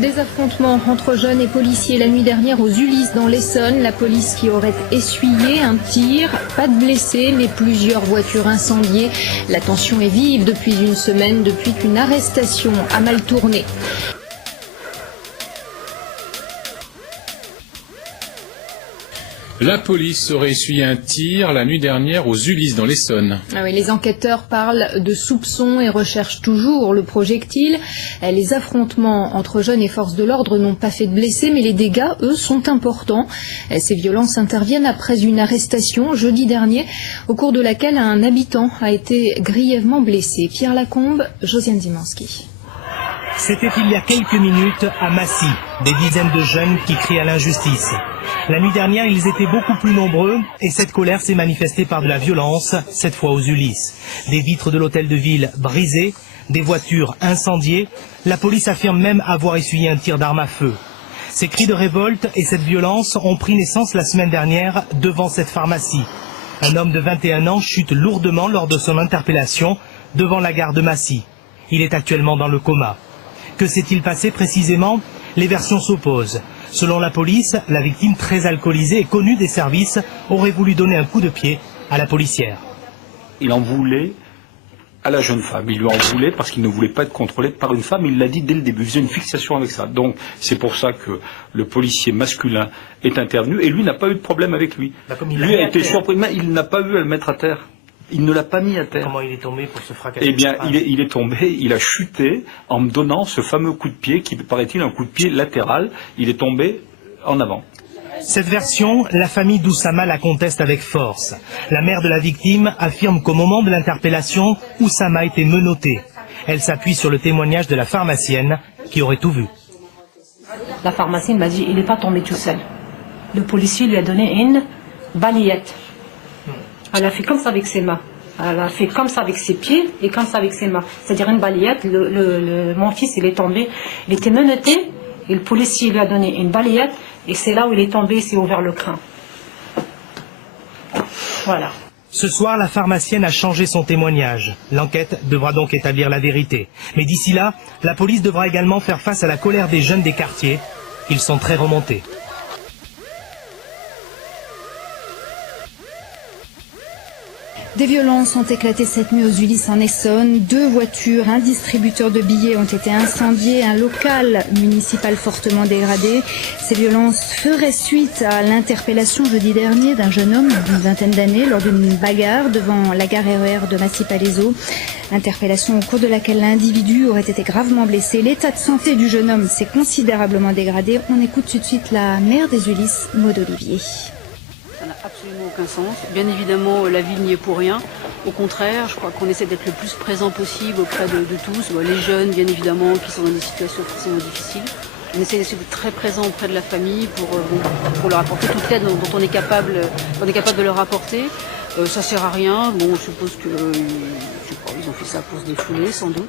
Des affrontements entre jeunes et policiers la nuit dernière aux Ulysses dans l'Essonne. La police qui aurait essuyé un tir. Pas de blessés, mais plusieurs voitures incendiées. La tension est vive depuis une semaine, depuis qu'une arrestation a mal tourné. La police aurait essuyé un tir la nuit dernière aux Ulysses dans l'Essonne. Ah oui, les enquêteurs parlent de soupçons et recherchent toujours le projectile. Les affrontements entre jeunes et forces de l'ordre n'ont pas fait de blessés, mais les dégâts, eux, sont importants. Ces violences interviennent après une arrestation jeudi dernier, au cours de laquelle un habitant a été grièvement blessé. Pierre Lacombe, Josiane Zimanski. C'était il y a quelques minutes à Massy, des dizaines de jeunes qui crient à l'injustice. La nuit dernière, ils étaient beaucoup plus nombreux et cette colère s'est manifestée par de la violence, cette fois aux Ulysses. Des vitres de l'hôtel de ville brisées, des voitures incendiées. La police affirme même avoir essuyé un tir d'arme à feu. Ces cris de révolte et cette violence ont pris naissance la semaine dernière devant cette pharmacie. Un homme de 21 ans chute lourdement lors de son interpellation devant la gare de Massy. Il est actuellement dans le coma. Que s'est-il passé précisément? Les versions s'opposent. Selon la police, la victime très alcoolisée et connue des services aurait voulu donner un coup de pied à la policière. Il en voulait à la jeune femme. Il lui en voulait parce qu'il ne voulait pas être contrôlé par une femme. Il l'a dit dès le début. Il faisait une fixation avec ça. Donc c'est pour ça que le policier masculin est intervenu et lui n'a pas eu de problème avec lui. Lui a été surpris, mais il n'a pas eu à le mettre à terre. Il ne l'a pas mis à terre. Comment il est tombé pour se fracasser? Eh bien, il est tombé, il a chuté en me donnant ce fameux coup de pied qui paraît-il un coup de pied latéral. Il est tombé en avant. Cette version, la famille d'Oussama la conteste avec force. La mère de la victime affirme qu'au moment de l'interpellation, Oussama était menotté. Elle s'appuie sur le témoignage de la pharmacienne qui aurait tout vu. La pharmacienne m'a dit il n'est pas tombé tout seul. Le policier lui a donné une balayette. Elle a fait comme ça avec ses mains. Elle a fait comme ça avec ses pieds et comme ça avec ses mains. C'est-à-dire une balayette. Mon fils, il est tombé. Il était menotté et le policier lui a donné une balayette et c'est là où il est tombé, il s'est ouvert le crâne. Voilà. Ce soir, la pharmacienne a changé son témoignage. L'enquête devra donc établir la vérité. Mais d'ici là, la police devra également faire face à la colère des jeunes des quartiers. Ils sont très remontés. Des violences ont éclaté cette nuit aux Ulysses en Essonne. 2 voitures, un distributeur de billets ont été incendiés, un local municipal fortement dégradé. Ces violences feraient suite à l'interpellation jeudi dernier d'un jeune homme d'une vingtaine d'années lors d'une bagarre devant la gare RER de Massy-Palaiseau. Interpellation au cours de laquelle l'individu aurait été gravement blessé. L'état de santé du jeune homme s'est considérablement dégradé. On écoute tout de suite la maire des Ulysses, Maud Olivier. Ça n'a absolument aucun sens. Bien évidemment, la ville n'y est pour rien. Au contraire, je crois qu'on essaie d'être le plus présent possible auprès de tous. Les jeunes, bien évidemment, qui sont dans des situations forcément difficiles. On essaie d'être très présent auprès de la famille pour leur apporter toute l'aide dont on est capable de leur apporter. Ça sert à rien. Bon, je suppose que, ils ont fait ça pour se défouler, sans doute.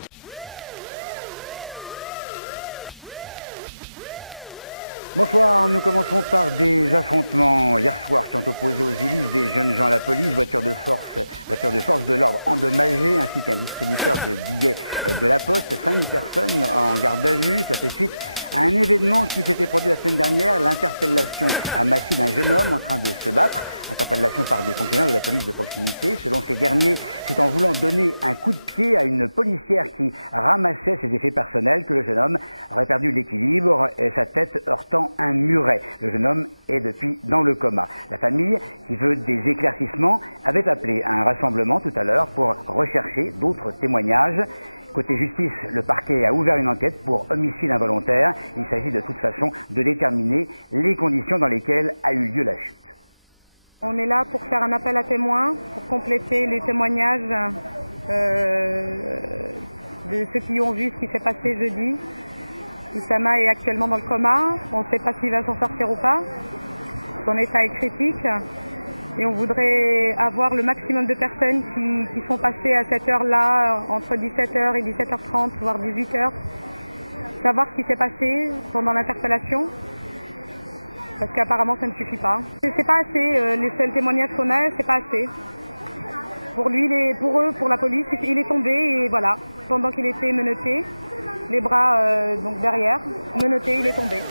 Bonsoir, nous commencerons par des affrontements hier soir qui ont opposé aux Ulysses des jeunes gens à la police, voiture de force de l'ordre endommagée ainsi qu'un distributeur de billets de la Poste, 5000 personnes en garde à vue. Ça fait suite à un événement qui s'était produit la semaine dernière, l'interpellation à Massy d'un jeune homme en train de se battre, interpellation par des fonctionnaires de la police de proximité. Selon ces derniers, c'est en voulant donner un coup de pied à une policière qui ramassait ses effets personnels que le jeune homme aurait perdu l'équilibre et sa tête heurtant un muret. Le jeune homme est depuis dans le coma. La famille, qui veut des éclaircissements, avait appelé à un rassemblement tout à l'heure pour rechercher d'autres témoignages. Côté justice, le parquet a ouvert une enquête pour homicide involontaire. Il s'agit de toute façon de déterminer les conditions dans lesquelles a eu lieu la chute. On est là pour faire un appel à témoins, pour compléter les témoignages de ceux qui ont vu ce qui s'est passé jeudi. Oussama est actuellement dans le coma, on ne sait pas s'il va s'en sortir ou pas. Son état est critique et on voudrait avoir le maximum de personnes qui sont passées à cette heure-là, entre 17h et 17h30, voire 18h. Savoir ce qui s'est passé pendant l'interpellation, parce qu'apparemment ça ne suffit pas. C'est pas assez, les seuls témoignages qu'on a, c'est pas assez. Pour lui, pour eux, pour la police, il est tombé et voilà. pendant qu'il était menotté, les bras donc derrière, menotté, il est tombé.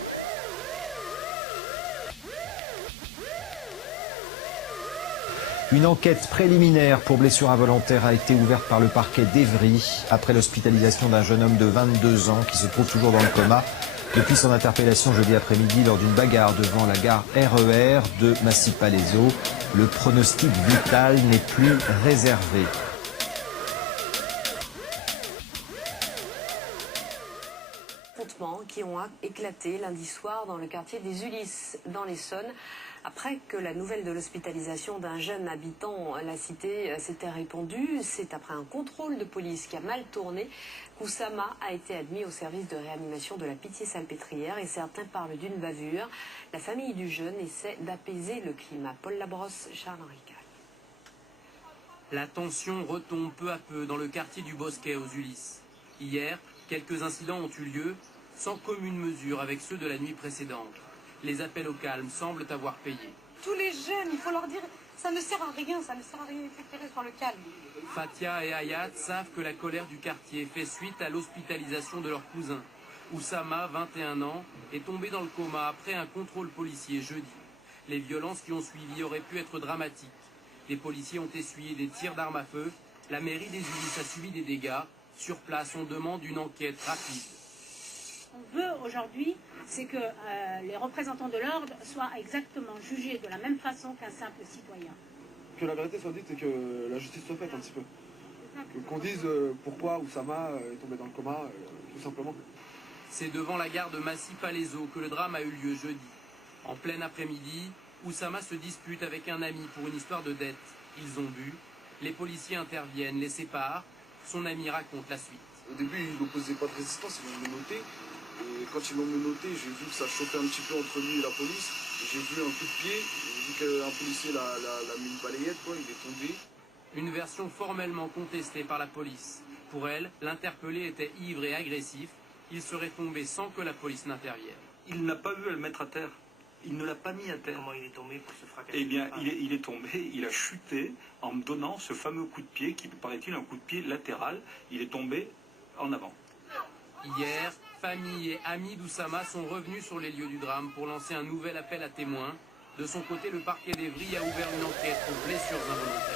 Une enquête préliminaire pour blessure involontaire a été ouverte par le parquet d'Evry après l'hospitalisation d'un jeune homme de 22 ans qui se trouve toujours dans le coma depuis son interpellation jeudi après-midi lors d'une bagarre devant la gare RER de Massy-Palaiseau. Le pronostic vital n'est plus réservé. Qui ont éclaté lundi soir dans le quartier des Ulysses, dans l'Essonne, après que la nouvelle de l'hospitalisation d'un jeune habitant la cité s'était répandue. C'est après un contrôle de police qui a mal tourné qu'Oussama a été admis au service de réanimation de la Pitié-Salpêtrière et certains parlent d'une bavure. La famille du jeune essaie d'apaiser le climat. Paul Labrosse, Charles-Henri Calle. La tension retombe peu à peu dans le quartier du Bosquet aux Ulysses. Hier, quelques incidents ont eu lieu, sans commune mesure avec ceux de la nuit précédente. Les appels au calme semblent avoir payé. Tous les jeunes, il faut leur dire, ça ne sert à rien, il faut préférer sur le calme. Fatia et Hayat savent que la colère du quartier fait suite à l'hospitalisation de leur cousin. Oussama, 21 ans, est tombé dans le coma après un contrôle policier jeudi. Les violences qui ont suivi auraient pu être dramatiques. Les policiers ont essuyé des tirs d'armes à feu. La mairie des Ulysses a subi des dégâts. Sur place, on demande une enquête rapide. On veut aujourd'hui, c'est que les représentants de l'ordre soient exactement jugés de la même façon qu'un simple citoyen. Que la vérité soit dite et que la justice soit faite un petit peu. Qu'on dise pourquoi Oussama est tombé dans le coma, tout simplement. C'est devant la gare de Massy-Palaiseau que le drame a eu lieu jeudi. En plein après-midi, Oussama se dispute avec un ami pour une histoire de dette. Ils ont bu, les policiers interviennent, les séparent. Son ami raconte la suite. Au début, il n'opposait pas de résistance, ils l'ont menotté. Et quand ils l'ont menotté, j'ai vu que ça chauffait un petit peu entre lui et la police. J'ai vu un coup de pied, j'ai vu qu'un policier l'a mis une balayette, quoi, il est tombé. Une version formellement contestée par la police. Pour elle, l'interpellé était ivre et agressif. Il serait tombé sans que la police n'intervienne. Il n'a pas eu à le mettre à terre. Il ne l'a pas mis à terre. Comment il est tombé pour se fracasser? Eh bien, il est tombé, il a chuté en me donnant ce fameux coup de pied qui, paraît-il, un coup de pied latéral. Il est tombé en avant. Hier, famille et amis d'Oussama sont revenus sur les lieux du drame pour lancer un nouvel appel à témoins. De son côté, le parquet d'Evry a ouvert une enquête pour blessures involontaires.